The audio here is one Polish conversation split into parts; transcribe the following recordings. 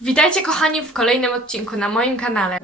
Witajcie kochani w kolejnym odcinku na moim kanale.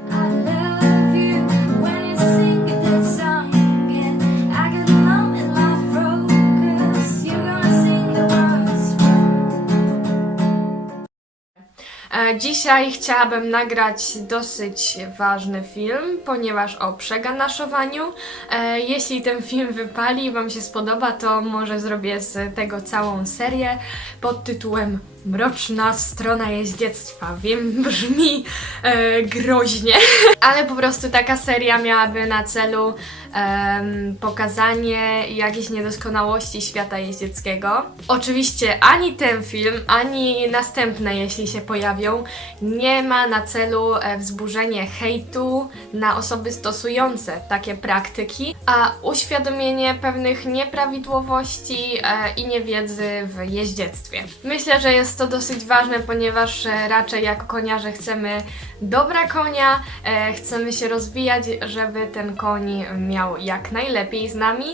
E, Dzisiaj chciałabym nagrać dosyć ważny film, ponieważ o przeganaszowaniu. E, Jeśli ten film wypali i Wam się spodoba, to może zrobię z tego całą serię pod tytułem Mroczna strona jeździectwa. Wiem, brzmi e, groźnie, ale po prostu taka seria miałaby na celu em, pokazanie jakiejś niedoskonałości świata jeździeckiego. Oczywiście ani ten film, ani następne, jeśli się pojawią, nie ma na celu e, wzburzenie hejtu na osoby stosujące takie praktyki, a uświadomienie pewnych nieprawidłowości e, i niewiedzy w jeździectwie. Myślę, że jest to dosyć ważne, ponieważ e, raczej jako koniarze chcemy dobra konia, e, chcemy się rozwijać, żeby ten koń miał jak najlepiej z nami.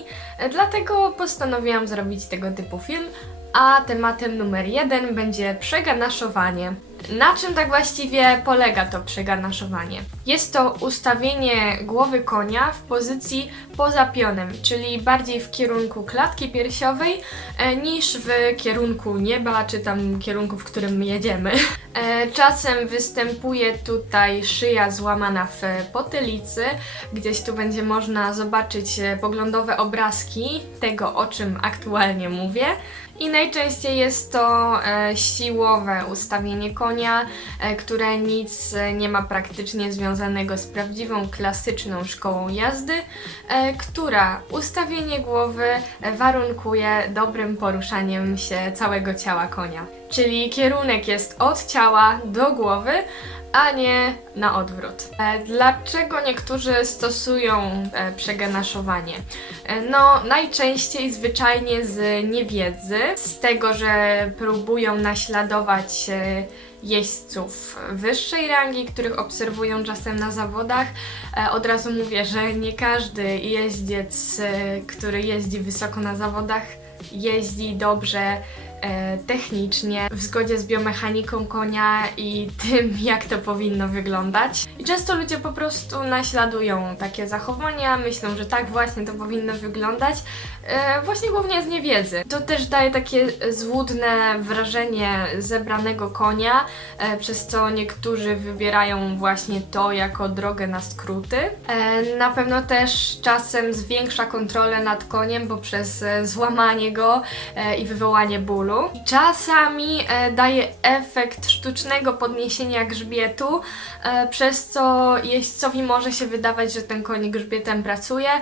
Dlatego postanowiłam zrobić tego typu film, a tematem numer jeden będzie przeganaszowanie. Na czym tak właściwie polega to przeganaszowanie? Jest to ustawienie głowy konia w pozycji poza pionem, czyli bardziej w kierunku klatki piersiowej e, niż w kierunku nieba, czy tam kierunku, w którym my jedziemy. E, Czasem występuje tutaj szyja złamana w potylicy, gdzieś tu będzie można zobaczyć e, poglądowe obrazki tego, o czym aktualnie mówię. I najczęściej jest to e, siłowe ustawienie konia, e, które nic e, nie ma praktycznie związanego z prawdziwą, klasyczną szkołą jazdy, e, która ustawienie głowy warunkuje dobrym poruszaniem się całego ciała konia. Czyli kierunek jest od ciała do głowy, a nie na odwrót. E, Dlaczego niektórzy stosują e, przeganaszowanie? No, najczęściej zwyczajnie z niewiedzy, z tego, że próbują naśladować e, jeźdźców wyższej rangi, których obserwują czasem na zawodach. E, Od razu mówię, że nie każdy jeździec, e, który jeździ wysoko na zawodach, jeździ dobrze technicznie, w zgodzie z biomechaniką konia i tym, jak to powinno wyglądać. I często ludzie po prostu naśladują takie zachowania, myślą, że tak właśnie to powinno wyglądać, e, właśnie głównie z niewiedzy. To też daje takie złudne wrażenie zebranego konia, e, przez co niektórzy wybierają właśnie to jako drogę na skróty. E, na pewno też czasem zwiększa kontrolę nad koniem poprzez e, złamanie go e, i wywołanie bólu. Czasami e, daje efekt sztucznego podniesienia grzbietu, e, przez co jeźdźcowi może się wydawać, że ten koń grzbietem pracuje, e,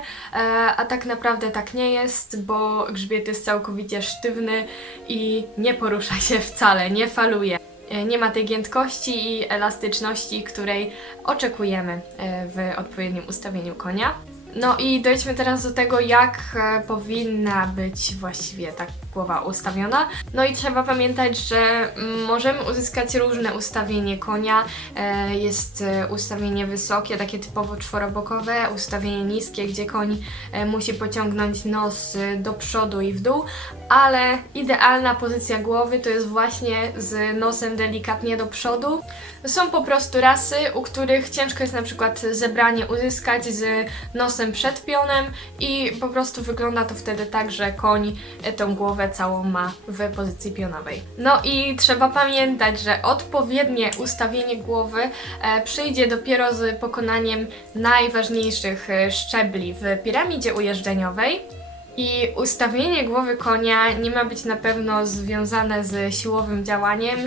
a tak naprawdę tak nie jest, bo grzbiet jest całkowicie sztywny i nie porusza się wcale, nie faluje. E, Nie ma tej giętkości i elastyczności, której oczekujemy e, w odpowiednim ustawieniu konia. No i dojdźmy teraz do tego, jak e, powinna być właściwie ta głowa ustawiona. No i trzeba pamiętać, że mm, możemy uzyskać różne ustawienie konia. E, Jest e, ustawienie wysokie, takie typowo czworobokowe, ustawienie niskie, gdzie koń musi pociągnąć nos do przodu i w dół, ale idealna pozycja głowy to jest właśnie z nosem delikatnie do przodu. Są po prostu rasy, u których ciężko jest na przykład zebranie uzyskać z nosem przed pionem i po prostu wygląda to wtedy tak, że koń tą głowę całą ma w pozycji pionowej. No i trzeba pamiętać, że odpowiednie ustawienie głowy e, przyjdzie dopiero z pokonaniem najważniejszych e, szczebli w piramidzie ujeżdżeniowej. I ustawienie głowy konia nie ma być na pewno związane z siłowym działaniem,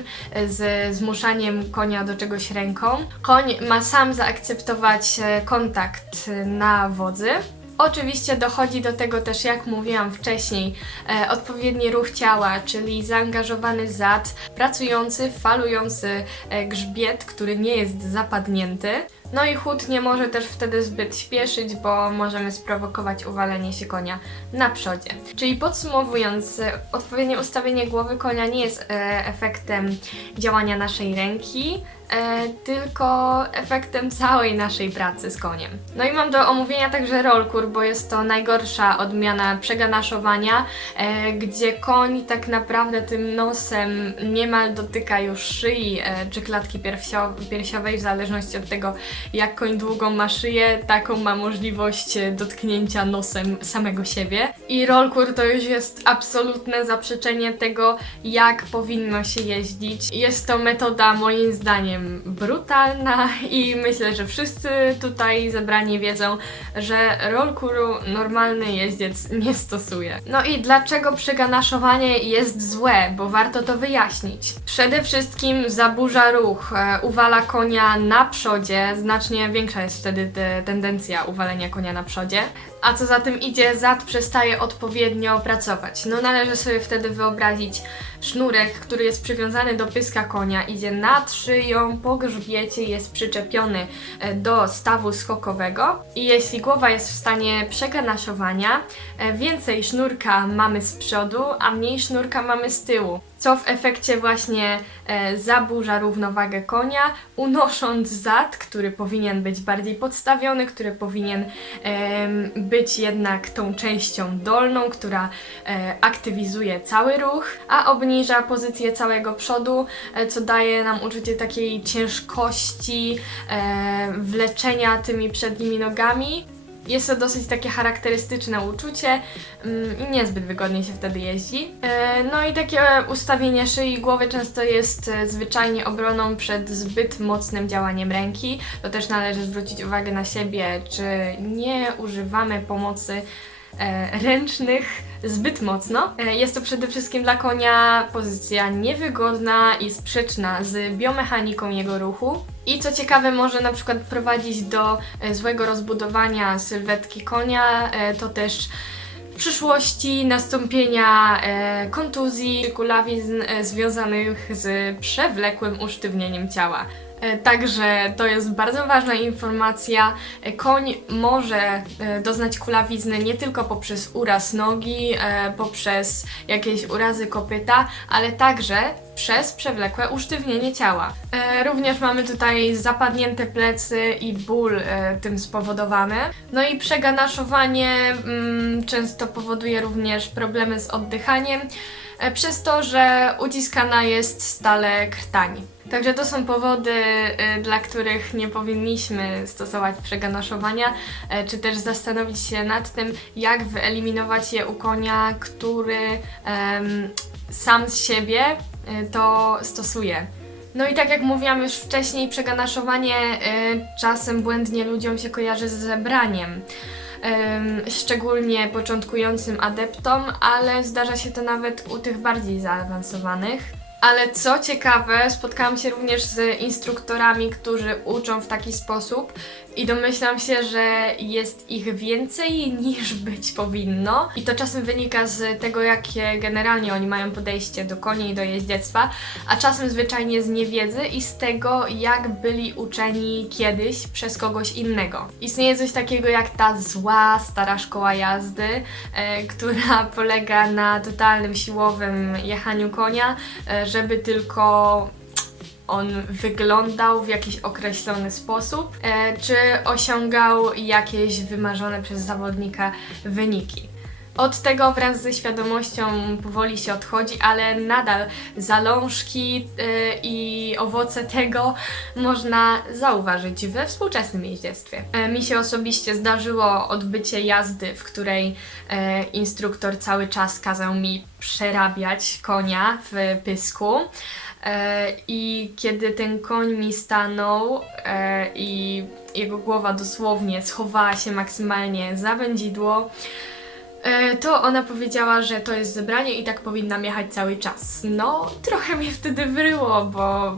z zmuszaniem konia do czegoś ręką. Koń ma sam zaakceptować e, kontakt na wodzy. Oczywiście dochodzi do tego też, jak mówiłam wcześniej, e, odpowiedni ruch ciała, czyli zaangażowany zad, pracujący, falujący e, grzbiet, który nie jest zapadnięty. No i chód nie może też wtedy zbyt śpieszyć, bo możemy sprowokować uwalenie się konia na przodzie. Czyli podsumowując, e, odpowiednie ustawienie głowy konia nie jest e, efektem działania naszej ręki, e, tylko efektem całej naszej pracy z koniem. No i mam do omówienia także rolkur, bo jest to najgorsza odmiana przeganaszowania, e, gdzie koń tak naprawdę tym nosem niemal dotyka już szyi e, czy klatki piersio- piersiowej, w zależności od tego, jak koń długą ma szyję, taką ma możliwość e, dotknięcia nosem samego siebie. I rolkur to już jest absolutne zaprzeczenie tego, jak powinno się jeździć. Jest to metoda moim zdaniem brutalna i myślę, że wszyscy tutaj zebrani wiedzą, że rolkuru normalny jeździec nie stosuje. No i dlaczego przeganaszowanie jest złe, bo warto to wyjaśnić. Przede wszystkim zaburza ruch, e, uwala konia na przodzie, znacznie większa jest wtedy te, tendencja uwalenia konia na przodzie. A co za tym idzie, zad przestaje odpowiednio pracować. No należy sobie wtedy wyobrazić sznurek, który jest przywiązany do pyska konia, idzie nad szyją, po grzbiecie jest przyczepiony e, do stawu skokowego i jeśli głowa jest w stanie przeganaszowania, e, więcej sznurka mamy z przodu, a mniej sznurka mamy z tyłu, co w efekcie właśnie e, zaburza równowagę konia, unosząc zad, który powinien być bardziej podstawiony, który powinien em, być jednak tą częścią dolną, która e, aktywizuje cały ruch, a obniża pozycję całego przodu, e, co daje nam uczucie takiej ciężkości e, wleczenia tymi przednimi nogami. Jest to dosyć takie charakterystyczne uczucie mm, i niezbyt wygodnie się wtedy jeździ. E, No i takie ustawienie szyi i głowy często jest e, zwyczajnie obroną przed zbyt mocnym działaniem ręki. To też należy zwrócić uwagę na siebie, czy nie używamy pomocy ręcznych zbyt mocno. E, Jest to przede wszystkim dla konia pozycja niewygodna i sprzeczna z biomechaniką jego ruchu. I co ciekawe, może na przykład prowadzić do e, złego rozbudowania sylwetki konia, e, to też w przyszłości nastąpienia e, kontuzji, kulawizn e, związanych z przewlekłym usztywnieniem ciała. E, Także to jest bardzo ważna informacja. E, Koń może e, doznać kulawizny nie tylko poprzez uraz nogi, poprzez jakieś urazy kopyta, ale także przez przewlekłe usztywnienie ciała. Również mamy tutaj zapadnięte plecy i ból tym spowodowany. No i przeganaszowanie mm, często powoduje również problemy z oddychaniem, przez to, że uciskana jest stale krtań. Także to są powody, y, dla których nie powinniśmy stosować przeganaszowania, e, czy też zastanowić się nad tym, jak wyeliminować je u konia, który em, sam z siebie y, to stosuje. No i tak jak mówiłam już wcześniej, przeganaszowanie y, czasem błędnie ludziom się kojarzy z zebraniem. Em, szczególnie początkującym adeptom, ale zdarza się to nawet u tych bardziej zaawansowanych. Ale co ciekawe, spotkałam się również z instruktorami, którzy uczą w taki sposób i domyślam się, że jest ich więcej niż być powinno. I to czasem wynika z tego, jakie generalnie oni mają podejście do koni i do jeździectwa, a czasem zwyczajnie z niewiedzy i z tego, jak byli uczeni kiedyś przez kogoś innego. Istnieje coś takiego jak ta zła, stara szkoła jazdy, e, która polega na totalnym siłowym jechaniu konia, e, żeby tylko on wyglądał w jakiś określony sposób, e, czy osiągał jakieś wymarzone przez zawodnika wyniki. Od tego wraz ze świadomością powoli się odchodzi, ale nadal zalążki e, i owoce tego można zauważyć we współczesnym jeździectwie. E, Mi się osobiście zdarzyło odbycie jazdy, w której e, instruktor cały czas kazał mi przerabiać konia w pysku. E, I kiedy ten koń mi stanął i jego głowa dosłownie schowała się maksymalnie za wędzidło, to ona powiedziała, że to jest zebranie i tak powinnam jechać cały czas. No, trochę mnie wtedy wryło, bo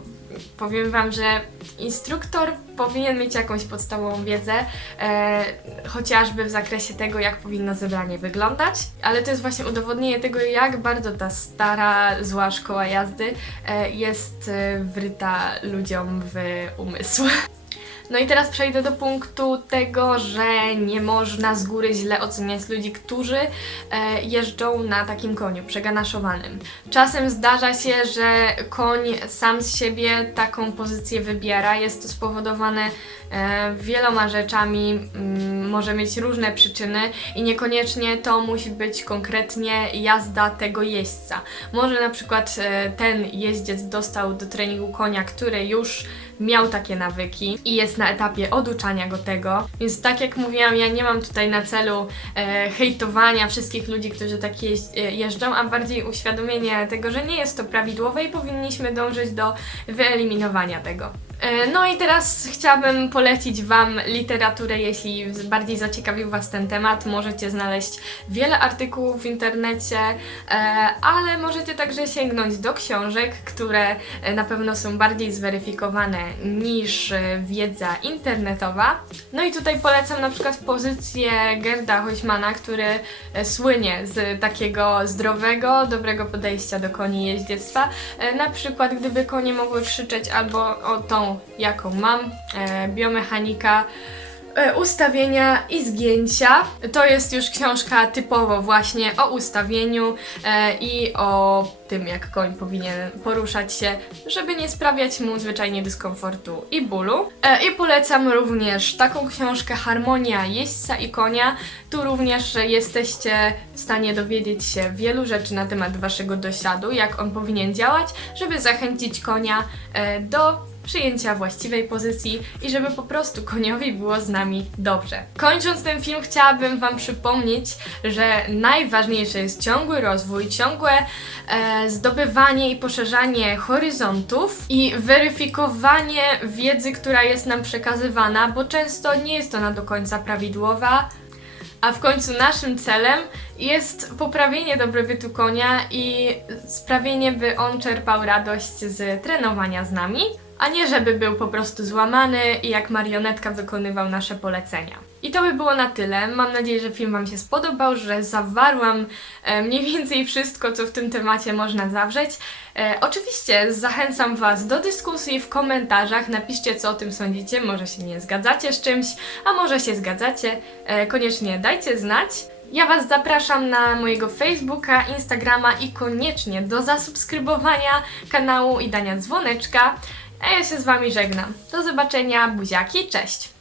powiem Wam, że instruktor powinien mieć jakąś podstawową wiedzę, e, chociażby w zakresie tego, jak powinno zebranie wyglądać, ale to jest właśnie udowodnienie tego, jak bardzo ta stara, zła szkoła jazdy e, jest e, wryta ludziom w umysł. No i teraz przejdę do punktu tego, że nie można z góry źle oceniać ludzi, którzy e, jeżdżą na takim koniu przeganaszowanym. Czasem zdarza się, że koń sam z siebie taką pozycję wybiera. Jest to spowodowane wieloma rzeczami, mm, może mieć różne przyczyny i niekoniecznie to musi być konkretnie jazda tego jeźdźca. Może na przykład e, ten jeździec dostał do treningu konia, który już miał takie nawyki i jest na etapie oduczania go tego. Więc tak jak mówiłam, ja nie mam tutaj na celu e, hejtowania wszystkich ludzi, którzy tak e, jeżdżą, a bardziej uświadomienie tego, że nie jest to prawidłowe i powinniśmy dążyć do wyeliminowania tego. E, No i teraz chciałabym polecić Wam literaturę, jeśli bardziej zaciekawił Was ten temat. Możecie znaleźć wiele artykułów w internecie, e, ale możecie także sięgnąć do książek, które e, na pewno są bardziej zweryfikowane niż wiedza internetowa. No i tutaj polecam na przykład pozycję Gerda Hośmana, który słynie z takiego zdrowego, dobrego podejścia do koni jeździectwa. Na przykład gdyby konie mogły krzyczeć albo o tą, jaką mam, e, biomechanika, e, ustawienia i zgięcia. To jest już książka typowo właśnie o ustawieniu e, i o tym, jak koń powinien poruszać się, żeby nie sprawiać mu zwyczajnie dyskomfortu i bólu. I polecam również taką książkę Harmonia jeźdźca i konia. Tu również jesteście w stanie dowiedzieć się wielu rzeczy na temat waszego dosiadu, jak on powinien działać, żeby zachęcić konia do przyjęcia właściwej pozycji i żeby po prostu koniowi było z nami dobrze. Kończąc ten film, chciałabym Wam przypomnieć, że najważniejsze jest ciągły rozwój, ciągłe e, zdobywanie i poszerzanie horyzontów i weryfikowanie wiedzy, która jest nam przekazywana, bo często nie jest ona do końca prawidłowa. A w końcu naszym celem jest poprawienie dobrobytu konia i sprawienie, by on czerpał radość z trenowania z nami, a nie żeby był po prostu złamany i jak marionetka wykonywał nasze polecenia. I to by było na tyle. Mam nadzieję, że film Wam się spodobał, że zawarłam e, mniej więcej wszystko, co w tym temacie można zawrzeć. E, oczywiście zachęcam Was do dyskusji w komentarzach. Napiszcie, co o tym sądzicie. Może się nie zgadzacie z czymś, a może się zgadzacie. E, koniecznie dajcie znać. Ja Was zapraszam na mojego Facebooka, Instagrama i koniecznie do zasubskrybowania kanału i dania dzwoneczka. A ja się z Wami żegnam. Do zobaczenia, buziaki, cześć!